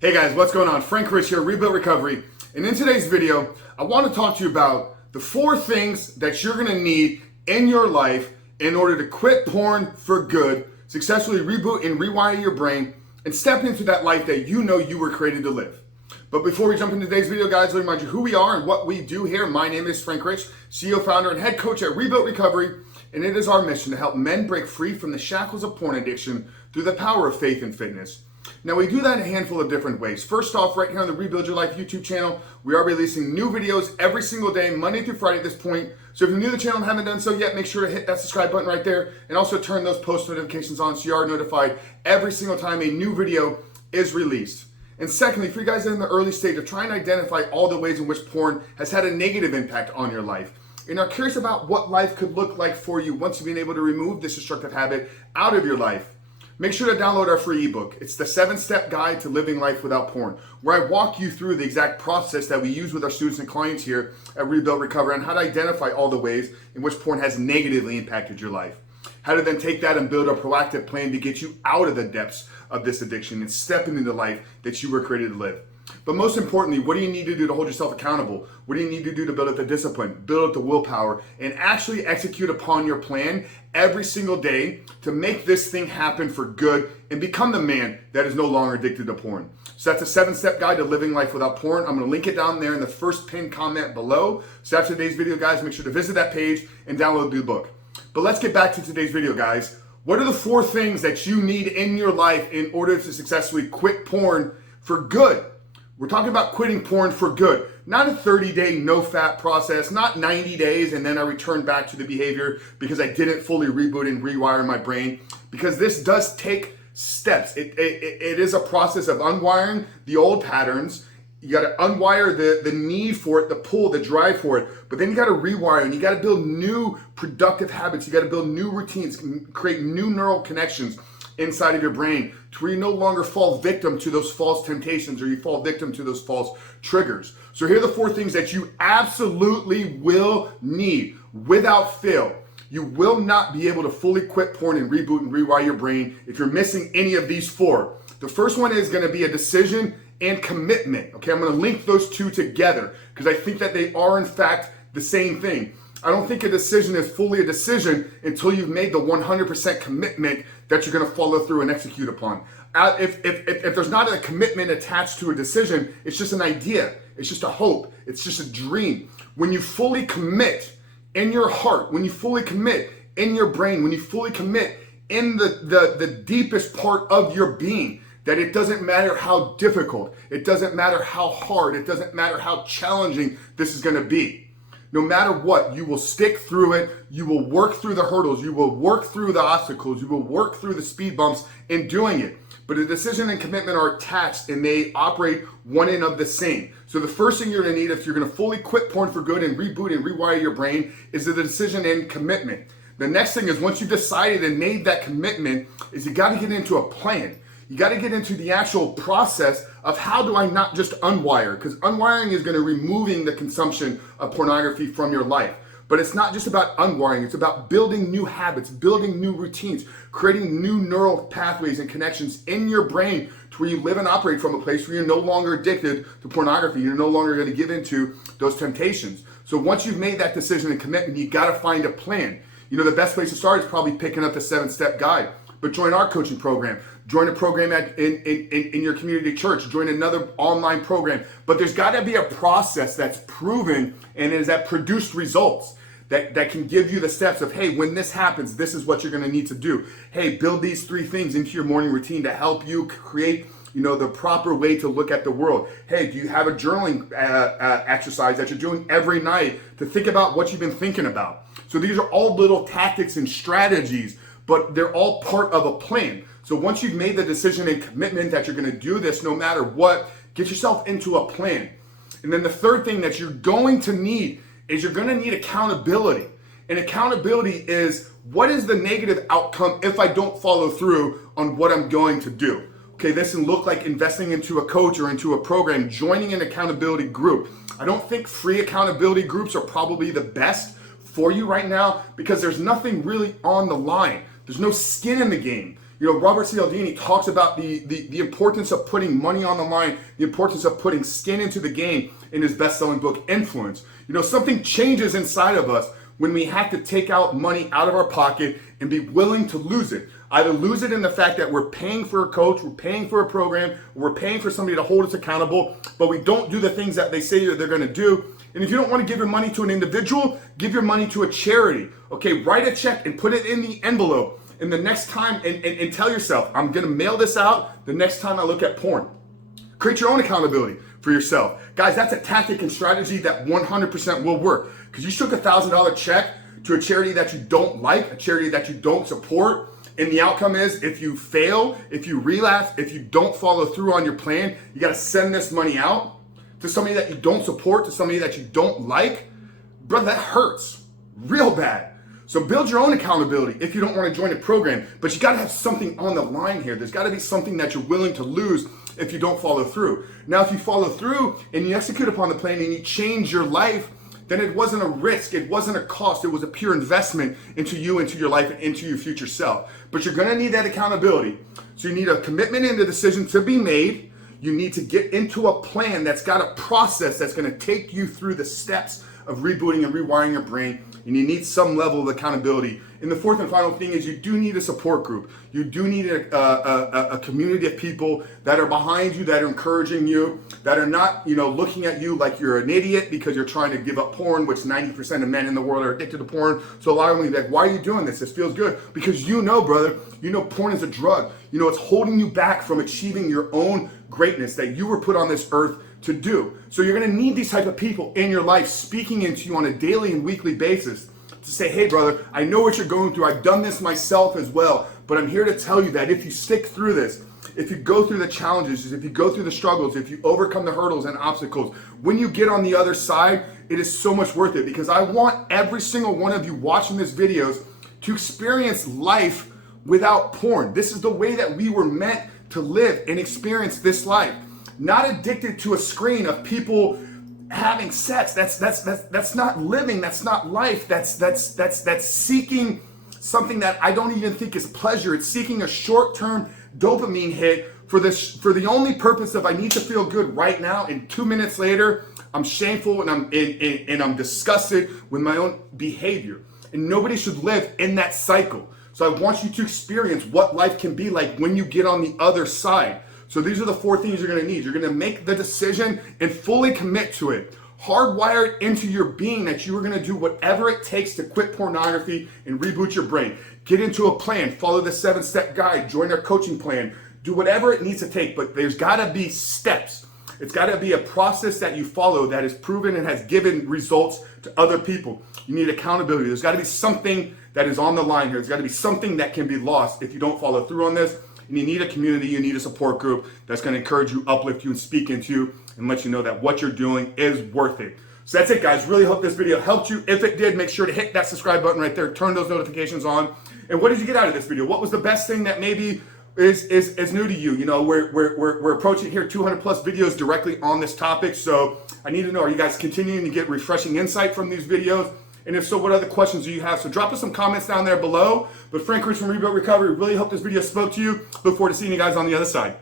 Hey guys, what's going on? Frank Rich here, Rebuilt Recovery. And in today's video, I want to talk to you about the 4 things that you're going to need in your life in order to quit porn for good, successfully reboot and rewire your brain, and step into that life that you know you were created to live. But before we jump into today's video, guys, let me remind you who we are and what we do here. My name is Frank Rich, CEO, founder, and head coach at Rebuilt Recovery, and it is our mission to help men break free from the shackles of porn addiction through the power of faith and fitness. Now, we do that in a handful of different ways. First off, right here on the Rebuild Your Life YouTube channel, we are releasing new videos every single day, Monday through Friday at this point. So if you're new to the channel and haven't done so yet, make sure to hit that subscribe button right there and also turn those post notifications on so you are notified every single time a new video is released. And secondly, for you guys in the early stage of trying to identify all the ways in which porn has had a negative impact on your life and are curious about what life could look like for you once you've been able to remove this destructive habit out of your life, make sure to download our free ebook. It's the 7-step guide to living life without porn, where I walk you through the exact process that we use with our students and clients here at Rebuild Recovery on how to identify all the ways in which porn has negatively impacted your life. How to then take that and build a proactive plan to get you out of the depths of this addiction and step into the life that you were created to live. But most importantly, what do you need to do to hold yourself accountable? What do you need to do to build up the discipline, build up the willpower, and actually execute upon your plan every single day to make this thing happen for good and become the man that is no longer addicted to porn? So that's a 7-step guide to living life without porn. I'm going to link it down there in the first pinned comment below. So after today's video, guys, make sure to visit that page and download the book. But let's get back to today's video, guys. What are the 4 things that you need in your life in order to successfully quit porn for good? We're talking about quitting porn for good, not a 30-day nofap process, not 90 days and then I return back to the behavior because I didn't fully reboot and rewire my brain, because this does take steps. It is a process of unwiring the old patterns. You got to unwire the need for it, the pull, the drive for it, but then you got to rewire and you got to build new productive habits. You got to build new routines, create new neural connections inside of your brain to where you no longer fall victim to those false temptations or you fall victim to those false triggers. So here are the 4 things that you absolutely will need without fail. You will not be able to fully quit porn and reboot and rewire your brain if you're missing any of these 4. The first one is going to be a decision and commitment. Okay, I'm going to link those 2 together because I think that they are in fact the same thing. I don't think a decision is fully a decision until you've made the 100% commitment that you're going to follow through and execute upon. If there's not a commitment attached to a decision, it's just an idea. It's just a hope. It's just a dream. When you fully commit in your heart, when you fully commit in your brain, when you fully commit in the deepest part of your being, that it doesn't matter how difficult, it doesn't matter how hard, it doesn't matter how challenging this is going to be. No matter what, you will stick through it, you will work through the hurdles, you will work through the obstacles, you will work through the speed bumps in doing it. But a decision and commitment are attached and they operate one and of the same. So the first thing you're going to need if you're going to fully quit porn for good and reboot and rewire your brain is the decision and commitment. The next thing is, once you've decided and made that commitment, is you got to get into a plan. You got to get into the actual process of how do I not just unwire, because unwiring is going to removing the consumption of pornography from your life. But it's not just about unwiring, it's about building new habits, building new routines, creating new neural pathways and connections in your brain to where you live and operate from a place where you're no longer addicted to pornography. You're no longer going to give into those temptations. So once you've made that decision and commitment, you got to find a plan. You know, the best place to start is probably picking up the 7-step guide. But join our coaching program. Join a program in your community church. Join another online program. But there's got to be a process that's proven and is that produced results that can give you the steps of, hey, when this happens, this is what you're going to need to do. Hey, build these 3 things into your morning routine to help you create, you know, the proper way to look at the world. Hey, do you have a journaling exercise that you're doing every night to think about what you've been thinking about? So these are all little tactics and strategies, but they're all part of a plan. So once you've made the decision and commitment that you're going to do this no matter what, get yourself into a plan. And then the third thing that you're going to need is you're going to need accountability. And accountability is, what is the negative outcome if I don't follow through on what I'm going to do? Okay, this can look like investing into a coach or into a program, joining an accountability group. I don't think free accountability groups are probably the best for you right now because there's nothing really on the line. There's no skin in the game. You know, Robert Cialdini talks about the importance of putting money on the line, the importance of putting skin into the game in his best-selling book, Influence. You know, something changes inside of us when we have to take out money out of our pocket and be willing to lose it. Either lose it in the fact that we're paying for a coach, we're paying for a program, we're paying for somebody to hold us accountable, but we don't do the things that they say that they're gonna do. And if you don't want to give your money to an individual, give your money to a charity. Okay, write a check and put it in the envelope. And the next time, and tell yourself, I'm gonna mail this out the next time I look at porn. Create your own accountability for yourself. Guys, that's a tactic and strategy that 100% will work. Because you took a $1,000 check to a charity that you don't like, a charity that you don't support, and the outcome is if you fail, if you relapse, if you don't follow through on your plan, you gotta send this money out to somebody that you don't support, to somebody that you don't like. Brother, that hurts real bad. So build your own accountability if you don't want to join a program, but you got to have something on the line here. There's got to be something that you're willing to lose if you don't follow through. Now, if you follow through and you execute upon the plan and you change your life, then it wasn't a risk, it wasn't a cost, it was a pure investment into you, into your life, and into your future self. But you're gonna need that accountability. So you need a commitment and a decision to be made. You need to get into a plan that's got a process that's gonna take you through the steps of rebooting and rewiring your brain, and you need some level of accountability. And the fourth and final thing is you do need a support group. You do need a community of people that are behind you, that are encouraging you, that are not, you know, looking at you like you're an idiot because you're trying to give up porn, which 90% of men in the world are addicted to porn. So a lot of them are like, why are you doing this? This feels good. Because you know, brother, you know porn is a drug. You know, it's holding you back from achieving your own greatness that you were put on this earth to do. So you're gonna need these type of people in your life speaking into you on a daily and weekly basis to say, hey brother, I know what you're going through. I've done this myself as well, but I'm here to tell you that if you stick through this, if you go through the challenges, if you go through the struggles, if you overcome the hurdles and obstacles, when you get on the other side, it is so much worth it, because I want every single one of you watching this videos to experience life without porn. This is the way that we were meant to live and experience this life. Not addicted to a screen of people having sex. That's not living. That's not life. That's seeking something that I don't even think is pleasure. It's seeking a short-term dopamine hit for the only purpose of I need to feel good right now. And 2 minutes later, I'm shameful and I'm disgusted with my own behavior. And nobody should live in that cycle. So I want you to experience what life can be like when you get on the other side. So these are the 4 things you're gonna need. You're gonna make the decision and fully commit to it. Hardwire it into your being that you are gonna do whatever it takes to quit pornography and reboot your brain. Get into a plan, follow the 7-step guide, join our coaching plan, do whatever it needs to take, but there's gotta be steps. It's gotta be a process that you follow that is proven and has given results to other people. You need accountability. There's gotta be something that is on the line here. There's gotta be something that can be lost if you don't follow through on this. And you need a community, you need a support group that's gonna encourage you, uplift you, and speak into you, and let you know that what you're doing is worth it. So that's it, guys. Really hope this video helped you. If it did, make sure to hit that subscribe button right there, turn those notifications on. And what did you get out of this video? What was the best thing that maybe is new to you? You know, we're approaching here 200 plus videos directly on this topic. So I need to know, are you guys continuing to get refreshing insight from these videos? And if so, what other questions do you have? So drop us some comments down there below. But Frank Rich from Ebook Recovery, really hope this video spoke to you. Look forward to seeing you guys on the other side.